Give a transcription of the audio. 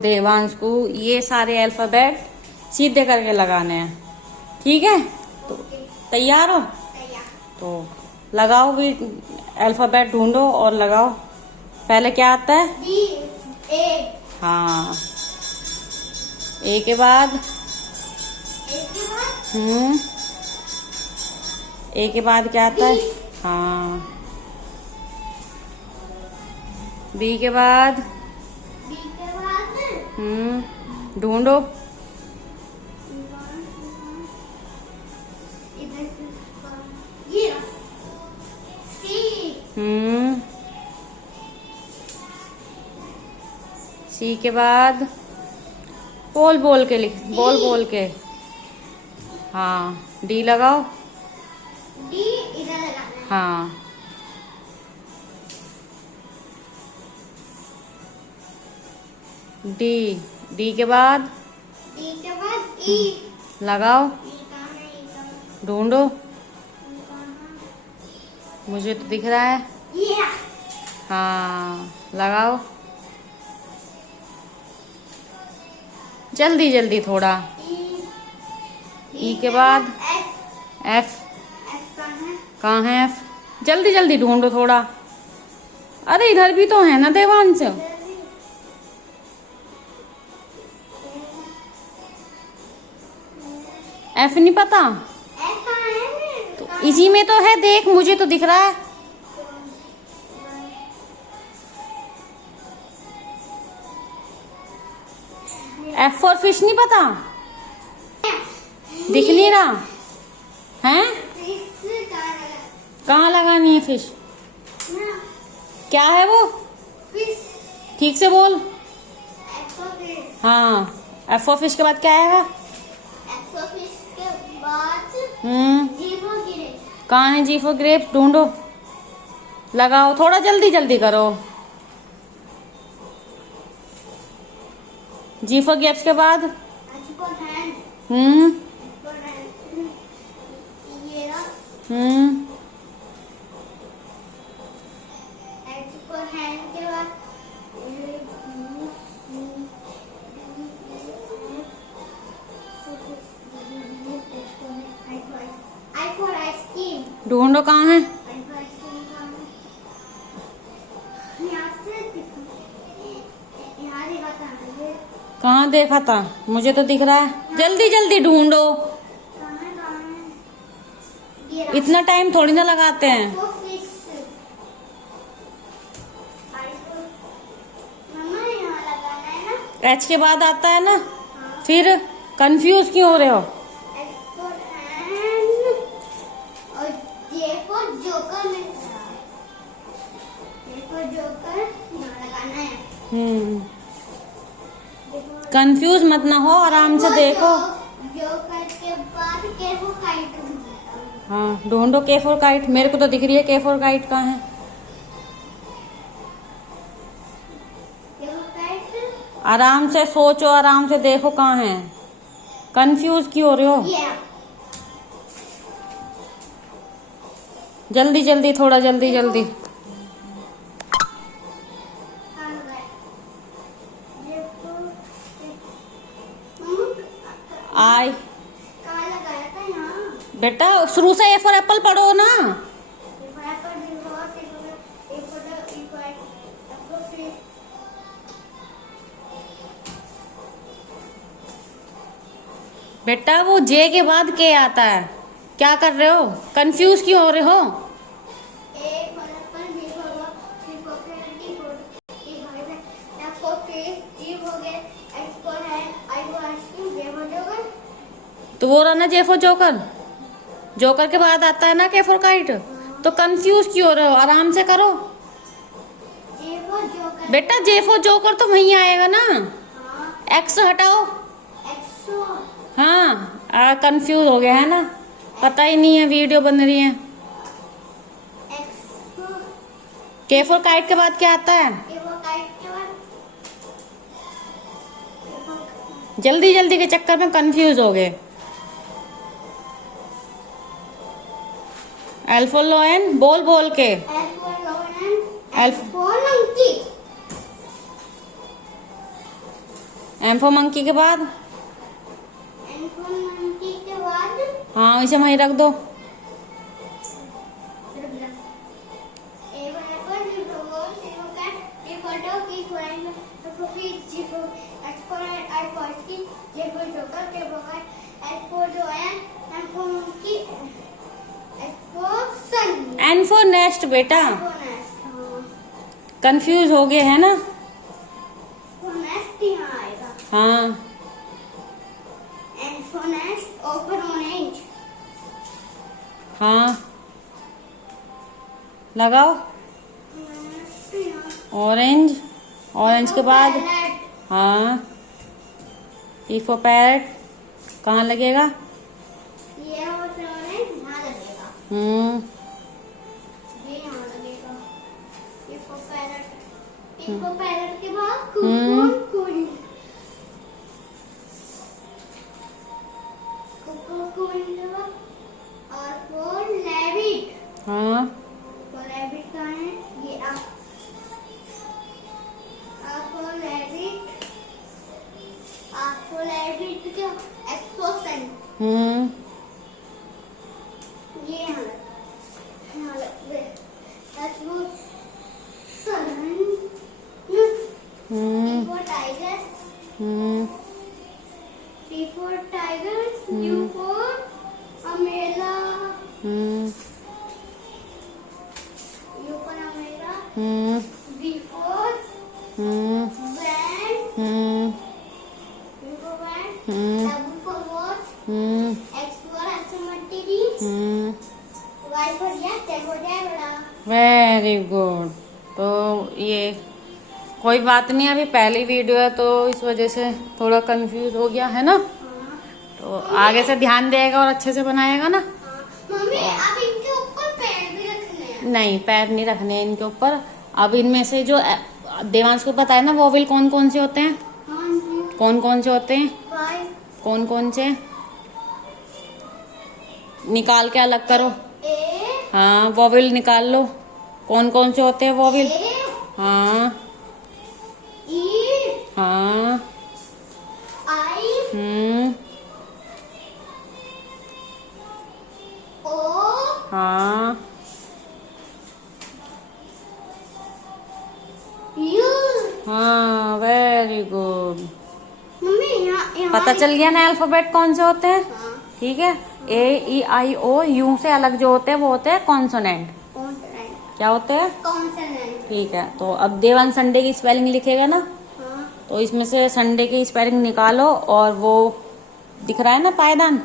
देवांश को ये सारे अल्फाबेट सीधे करके लगाने हैं। ठीक है, तो तैयार हो? तो लगाओ भी, अल्फाबेट ढूंढो और लगाओ। पहले क्या आता है? D, A। हाँ, ए के बाद ए के बाद क्या आता है? हाँ, बी के बाद ढूंढो। सी के बाद बोल बोल के लिख, बोल बोल के। हाँ, डी लगाओ। डी इधर लगाना है। हाँ, डी, डी के बाद ई लगाओ। ई कहाँ है? ई कहाँ है? ढूंढो, ई कहाँ है? मुझे तो दिख रहा है। ये हाँ, लगाओ जल्दी जल्दी थोड़ा। ई के बाद एफ एफ। कहाँ है? कहाँ है एफ? जल्दी जल्दी ढूंढो थोड़ा। अरे इधर भी तो है ना देवांश। एफ नहीं पता? एफ कहाँ है? तो इसी में तो है, देख मुझे तो दिख रहा है। एफ फॉर फिश नहीं पता? दिख नहीं रहा है? कहाँ लगानी है फिश? क्या है वो? ठीक से बोल। हाँ, एफ फॉर फिश के बाद क्या आएगा? कहाँ है जी फॉर ग्रेप? ढूंढो, लगाओ, थोड़ा जल्दी जल्दी करो। जी फॉर ग्रेप्स के बाद हम्म ढूंढो कहाँ है? कहाँ देखा था? मुझे तो दिख रहा है। जल्दी जल्दी ढूंढो, इतना टाइम थोड़ी ना लगाते हैं। एच के बाद आता है ना, फिर कंफ्यूज क्यों हो रहे हो? कंफ्यूज मत ना हो, आराम से देखो। के बाद के फॉर काइट। हाँ, ढूंढो के फॉर काइट। मेरे को तो दिख रही है के फॉर काइट कहाँ है। आराम से सोचो, आराम से देखो कहाँ है। कंफ्यूज क्यों हो रहे हो? जल्दी जल्दी, थोड़ा जल्दी जल्दी। आई लगाया था यहाँ। बेटा शुरू से ए फॉर एप्पल पढ़ो ना। बेटा वो जे के बाद के आता है, क्या कर रहे हो? कंफ्यूज क्यों हो रहे हो? तो वो रहा ना जे फॉर जोकर। जोकर के बाद आता है ना के फॉर काइट। तो कंफ्यूज क्यों हो रहे हो? आराम से करो बेटा। जे फॉर जोकर तो वहीं आएगा ना। एक्स हटाओ। हाँ, कंफ्यूज हो गया है ना, पता ही नहीं है वीडियो बन रही है। के फॉर काइट के बाद क्या आता है? जल्दी जल्दी के चक्कर में कंफ्यूज हो गए। एल फॉर लोएन, बोल बोल के। एल एम फॉर मंकी के बाद एन फॉर मंकी के बाद हाँ इसे वहीं रख दो। रुक जा। A for apple, B for ball, C for cat, D for dog, E for elephant, F for fish, G for H for eight, I for skin, J for joker, K for cat, H for join, M for monkey, H for sun, N for nest बेटा, F for nest. हाँ, confuse हो गए है ना। For nest यहाँ आएगा। हाँ N for nest, O for orange, हाँ लगाओ नेस्ट यहाँ। ऑरेंज। ऑरेंज के बाद पैरेट, हाँ पी फॉर पैरट कहाँ लगेगा? ये और ऑरेंज यहाँ लगेगा, ये यहाँ लगेगा। ये फॉर पैरेट, ये फॉर पैरेट के बाद कुकुन, कुन, कुकुन के बाद और फॉर रैबिट, हाँ फॉर रैबिट कहाँ है? ये R for rabbit, R for rabbit क्या? एक्सप्लोजन, ये यहाँ लग गए। T for tiger, T for tiger, U for umbrella, U for umbrella, V for van, U for van, W for watch, X for axiomatic, Y for yak, Z for zebra. Very good. तो ये कोई बात नहीं, अभी पहली video है तो इस वजह से थोड़ा कंफ्यूज हो गया है ना। तो आगे से ध्यान देगा और अच्छे से बनाएगा ना। मम्मी अब इनके ऊपर पैर भी रखने हैं। नहीं पैर नहीं रखने हैं इनके ऊपर। अब इनमें से जो देवांश को पता है ना वोवेल कौन कौन से होते हैं? हाँ जी। कौन कौन से होते हैं? Y, कौन कौन से निकाल के अलग करो। A, हाँ वोवेल निकाल लो, कौन कौन से होते हैं वोवेल? A, हाँ E, हाँ I, O, हाँ U। हाँ वेरी गुड। मम्मी यहाँ पता चल गया ना अल्फाबेट कौन से होते हैं। हाँ, ठीक है, ए ई आई ओ यू से अलग जो होते हैं वो होते हैं कॉन्सोनेंट। कॉन्सोनेंट, क्या होते हैं? कॉन्सोनेंट। ठीक है, तो अब देवान संडे की स्पेलिंग लिखेगा ना, हाँ, तो इसमें से संडे की स्पेलिंग निकालो और वो दिख रहा है ना पायदान,